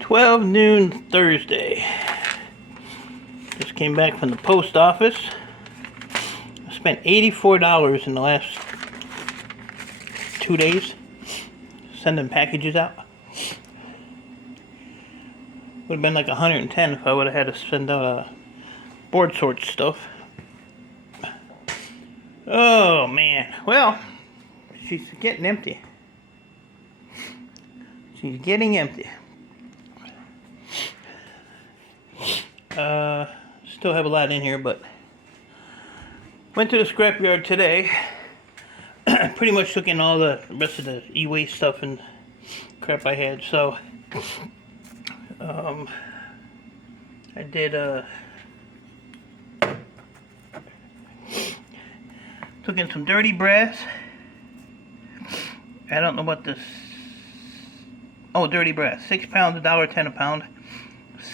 12 noon Thursday. Just came back from the post office. I spent $84 in the last 2 days sending packages out. Would have been like 110 if I would have had to send out board sort stuff. Oh man, well, she's getting empty. She's getting empty. Still have a lot in here, but went to the scrapyard today. Pretty much took in all the rest of the e-waste stuff and crap I had. So I did took in some dirty brass. I don't know what this. Oh, dirty brass. 6 pounds, $1.10 a pound.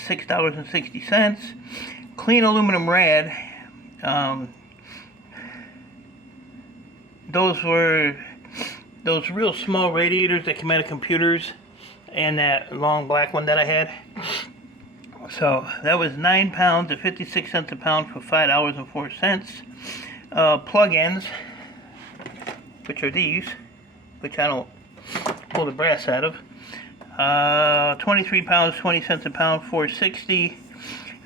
$6.60. Clean aluminum rad. Those were those real small radiators that come out of computers, and that long black one that I had. So that was 9 pounds at 56 cents a pound for $5.04. Plug-ins, which are these, which I don't pull the brass out of. 23 pounds, 20 cents a pound, $4.60.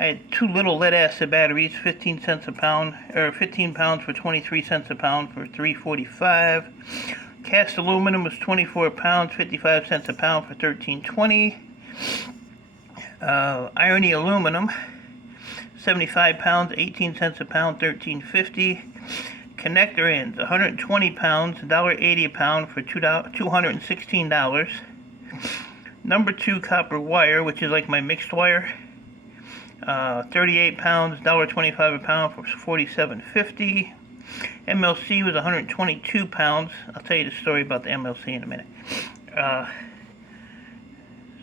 I had 2 little lead acid batteries, 15 cents a pound, or 15 pounds for 23 cents a pound for $3.45. Cast aluminum was 24 pounds, 55 cents a pound for $13.20. Irony aluminum, 75 pounds, 18 cents a pound, $13.50. Connector ends, 120 pounds, $1.80 a pound for $216. Number 2 copper wire, which is like my mixed wire, 38 pounds, $1.25 a pound for $47.50. MLC was 122 pounds. I'll tell you the story about the MLC in a minute.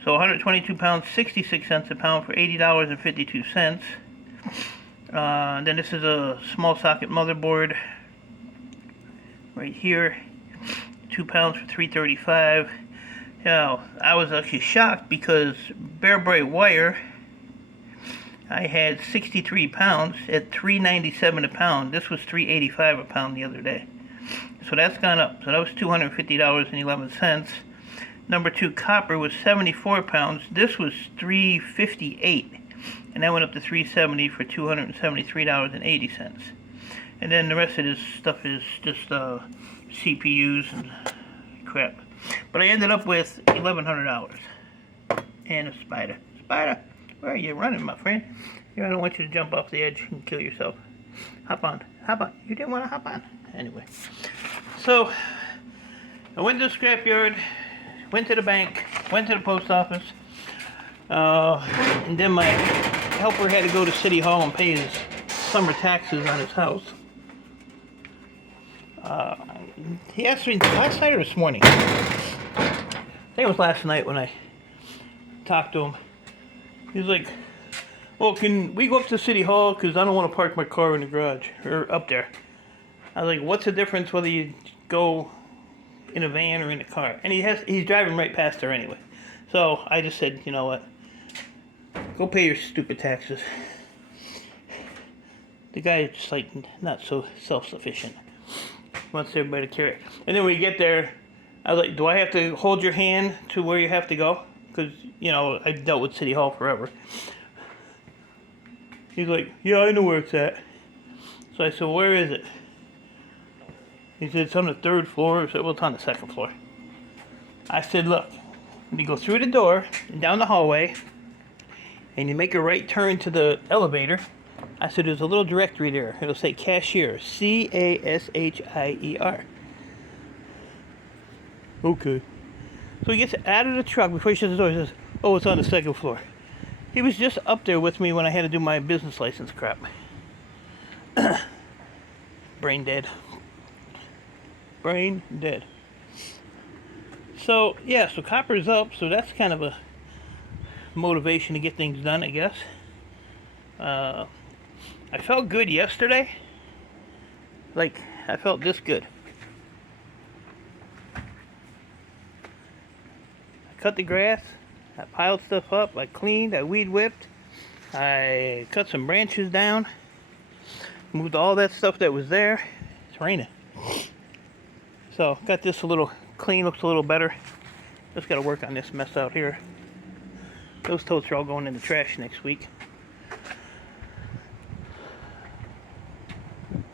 So 122 pounds, 66 cents a pound for $80.52. Then this is a small socket motherboard right here, 2 pounds for $3.35. Now, I was actually shocked because bare bright wire, I had 63 pounds at $3.97 a pound. This was $3.85 a pound the other day. So that's gone up. So that was $250.11. Number 2 copper was 74 pounds. This was $3.58. And that went up to $3.70 for $273.80. And then the rest of this stuff is just CPUs and crap. But I ended up with $1,100 and a spider. Spider, where are you running, my friend? Here, I don't want you to jump off the edge and kill yourself. Hop on, hop on. You didn't want to hop on. Anyway, so I went to the scrapyard, went to the bank, went to the post office, and then my helper had to go to City Hall and pay his summer taxes on his house. He asked me last night or this morning. I think it was last night when I talked to him. He was like, well, can we go up to City Hall because I don't want to park my car in the garage or up there. I was like, what's the difference whether you go in a van or in a car? And he's driving right past there anyway. So I just said, you know what, go pay your stupid taxes. The guy is just like not so self-sufficient. Wants everybody to carry. And then when you get there, I was like, do I have to hold your hand to where you have to go? Because, you know, I dealt with City Hall forever. He's like, yeah, I know where it's at. So I said, well, where is it? He said, it's on the 3rd floor. I said, well, it's on the 2nd floor. I said, look, when you go through the door and down the hallway, and you make a right turn to the elevator, I said, there's a little directory there. It'll say cashier. C-A-S-H-I-E-R. Okay. So he gets out of the truck before he shuts the door. He says, oh, it's on the 2nd floor. He was just up there with me when I had to do my business license crap. Brain dead. Brain dead. So, yeah, so copper's up. So that's kind of a motivation to get things done, I guess. I felt good yesterday. Like, I felt this good. I cut the grass. I piled stuff up, I cleaned, I weed whipped, I cut some branches down, moved all that stuff that was there. It's raining. So, got this a little clean, looks a little better. Just got to work on this mess out here. Those totes are all going in the trash next week.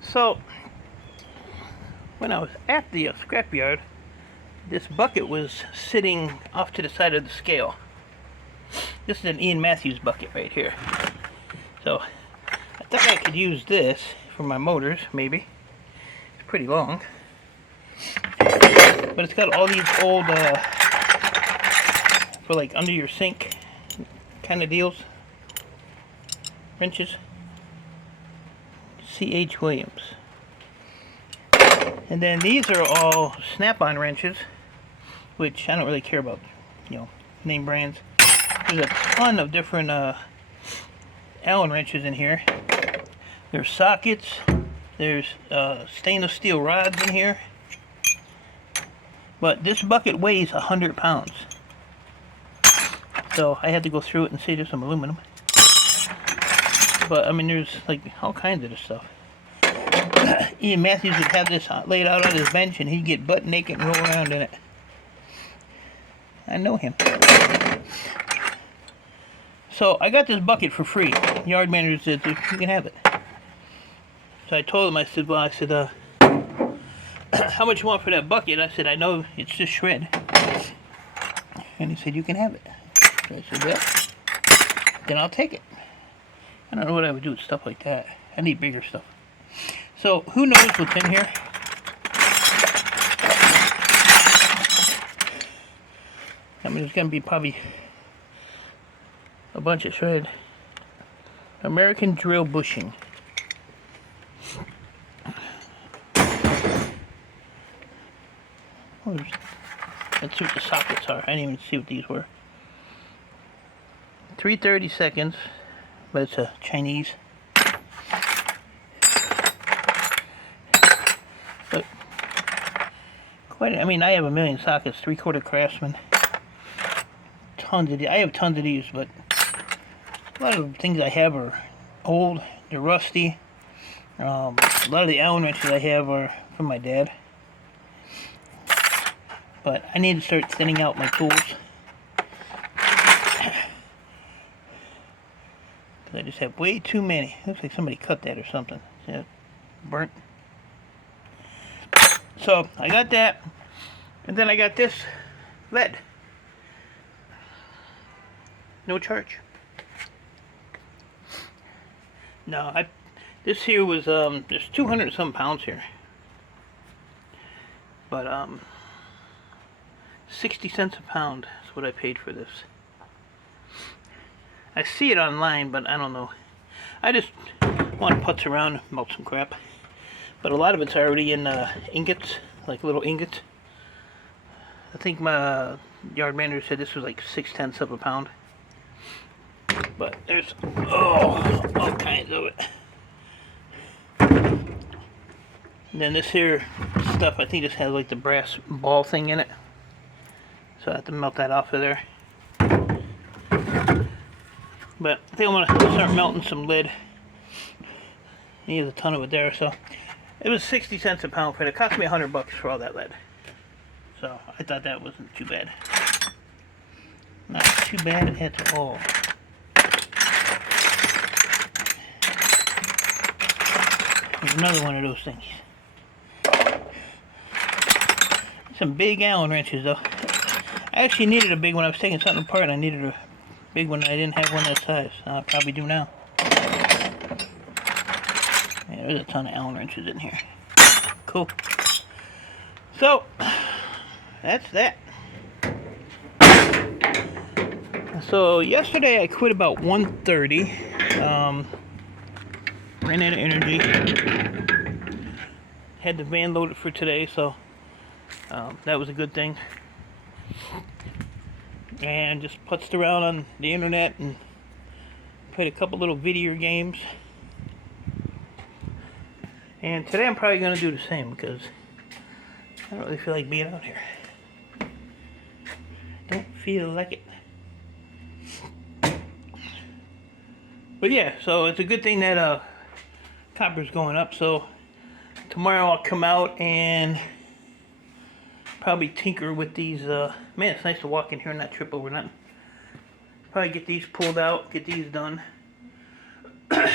So, when I was at the scrapyard, this bucket was sitting off to the side of the scale. This is an Ian Matthews bucket right here. So, I thought I could use this for my motors, maybe. It's pretty long. But it's got all these old, for like under your sink kind of deals. Wrenches. C.H. Williams. And then these are all snap-on wrenches, which I don't really care about, you know, name brands. There's a ton of different Allen wrenches in here. There's sockets. There's stainless steel rods in here. But this bucket weighs 100 pounds. So I had to go through it and see there's some aluminum. But I mean, there's like all kinds of this stuff. Ian Matthews would have this laid out on his bench and he'd get butt naked and roll around in it. I know him. So I got this bucket for free. The yard manager said, you can have it. So I told him, I said, how much you want for that bucket? I said, I know it's just shred. And he said, you can have it. So I said, yeah, then I'll take it. I don't know what I would do with stuff like that. I need bigger stuff. So, who knows what's in here? I mean, there's going to be probably a bunch of shred. American drill bushing. Let's see what the sockets are. I didn't even see what these were. 330 seconds, but it's a Chinese. But quite. I mean, I have a million sockets. 3/4 Craftsman. Tons of these. I have tons of these, but a lot of the things I have are old. They're rusty. A lot of the Allen wrenches I have are from my dad. But I need to start thinning out my tools. Because I just have way too many. Looks like somebody cut that or something. See that? Burnt. So, I got that. And then I got this lead. No charge. No, this here was, there's 200 some pounds here. But, 60 cents a pound is what I paid for this. I see it online, but I don't know. I just want to putz around and melt some crap. But a lot of it's already in ingots, like little ingots. I think my yard manager said this was like 6/10 of a pound. But there's, all kinds of it. And then this here stuff, I think this has like the brass ball thing in it. So I have to melt that off of there. But I think I'm going to start melting some lead. There's a ton of it there, so it was 60 cents a pound for it. It cost me $100 for all that lead. So I thought that wasn't too bad. Not too bad at all. There's another one of those things. Some big Allen wrenches though. I actually needed a big one. I was taking something apart and I needed a big one. I didn't have one that size. I probably do now. Yeah, there's a ton of Allen wrenches in here. Cool. So, that's that. So, yesterday I quit about 1:30. Ran out of energy. Had the van loaded for today, so that was a good thing. And just putzed around on the internet and played a couple little video games. And today I'm probably going to do the same because I don't really feel like being out here. Don't feel like it. But yeah, so it's a good thing that copper's going up. So tomorrow I'll come out and probably tinker with these. Man, it's nice to walk in here and not trip over nothing. Probably get these pulled out, get these done. There's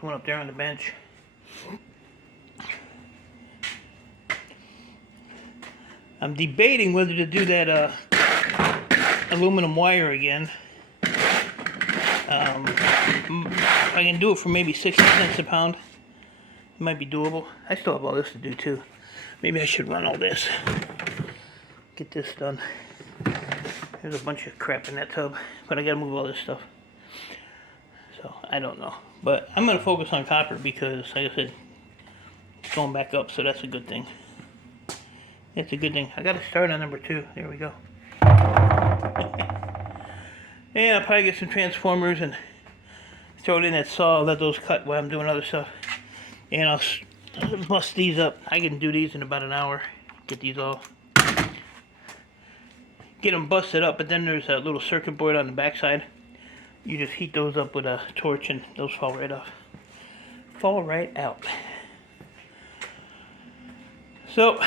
one up there on the bench. I'm debating whether to do that aluminum wire again. I can do it for maybe 60 cents a pound. It might be doable. I still have all this to do too. Maybe I should run all this. Get this done. There's a bunch of crap in that tub, but I gotta move all this stuff. So, I don't know. But I'm gonna focus on copper because, like I said, it's going back up, so that's a good thing. It's a good thing. I gotta start on number 2. There we go. And I'll probably get some transformers and throw it in that saw. I'll let those cut while I'm doing other stuff. And I'll bust these up. I can do these in about an hour. Get these all. Get them busted up, but then there's a little circuit board on the backside. You just heat those up with a torch and those fall right off. Fall right out. So,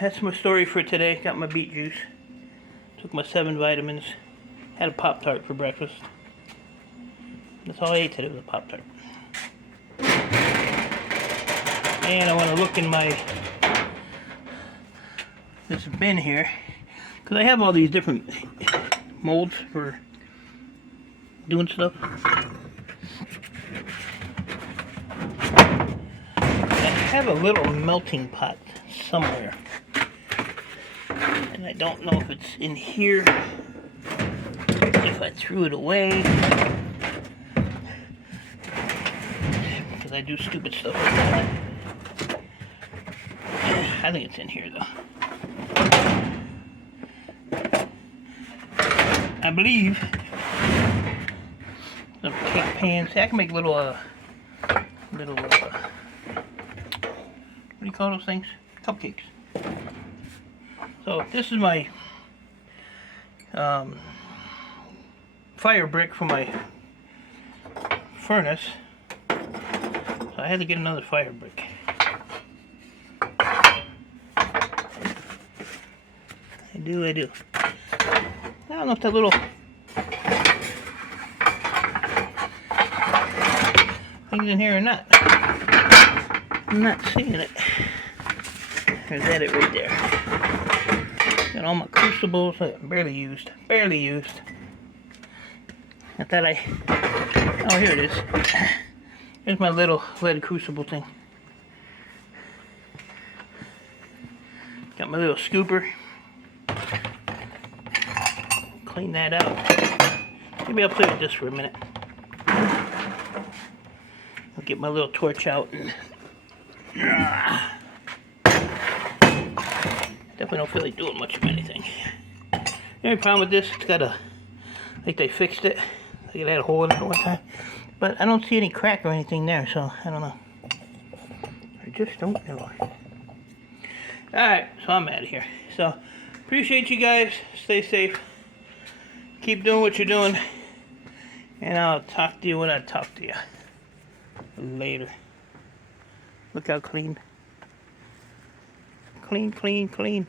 that's my story for today. Got my beet juice. Took my 7 vitamins. Had a Pop-Tart for breakfast. That's all I ate today was a Pop-Tart. And I want to look in my this bin here, because I have all these different molds for doing stuff. I have a little melting pot somewhere, and I don't know if it's in here, if I threw it away, because I do stupid stuff like that. I think it's in here though. I believe some cake pans. See, I can make little what do you call those things? Cupcakes. So this is my fire brick for my furnace. So I had to get another fire brick. I do. I don't know if that little thing's in here or not. I'm not seeing it. There's that it right there. Got all my crucibles barely used. I thought oh, here it is. Here's my little lead crucible thing. Got my little scooper. Clean that out. Maybe I'll play with this for a minute. I'll get my little torch out and definitely don't feel like doing much of anything. The only problem with this, it's got a, I think they fixed it. I think it had a hole in it at one time. But I don't see any crack or anything there, so I don't know. I just don't know. Alright, so I'm out of here. So, appreciate you guys. Stay safe. Keep doing what you're doing. And I'll talk to you when I talk to you. Later. Look how clean. Clean, clean, clean.